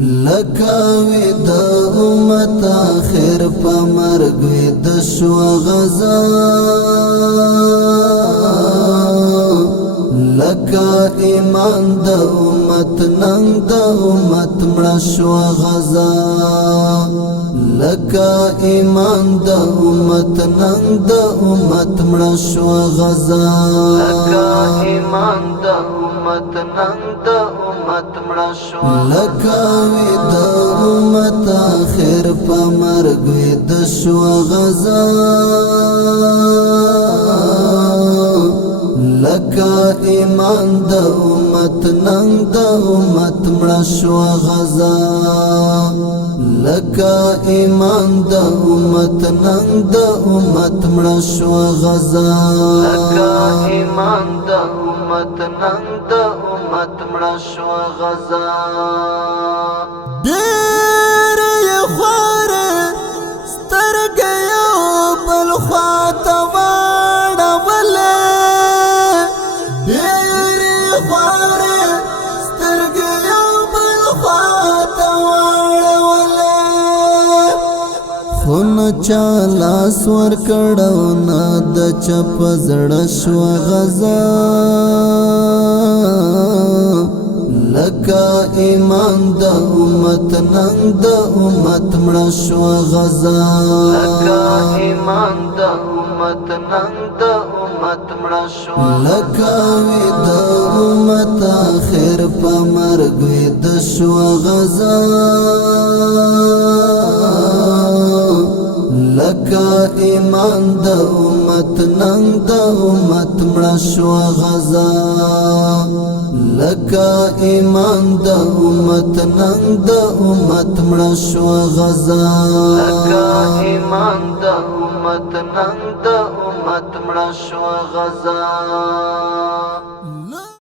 لکاوی دا امت آخر پا مرگوی دشو غزا لکا ایمان دا امت ننگ دا امت مرشو غزا لکا ایمان دا امت ننگ دا امت مرشو غزا لکا ایمان دا امت ننگ دا امت مرشو لکاوی دا امت آخر پا مرگوی دشو غزا لکا ایمان دا امت ننگ دا امت مرشو غزا لکا ایمان دا امت ننگ دا امت مرشو غزا لکا ایمان دا امت ننگ دا امت مرشو غزا دیر یخوار سترگیو بلخوات واڑا ولی دیر یخوار سترگیو بلخوات واڑا ولی خون چالا سور کڑونا دا چپ زڑشو غزا لکا ایمان دا امت ننگ دا امت مرشو غزا لکا ایمان دا امت ننگ دا امت مرشو لکاوی دا امت آخر پا مرگوی دشو غزا لکا ایمان دا امت ننگ دا امت مرشو غزا لکا ایمان دا امت ننگ دا امت مرشو غزا لکا ایمان دا امت ننگ دا امت مرشو غزا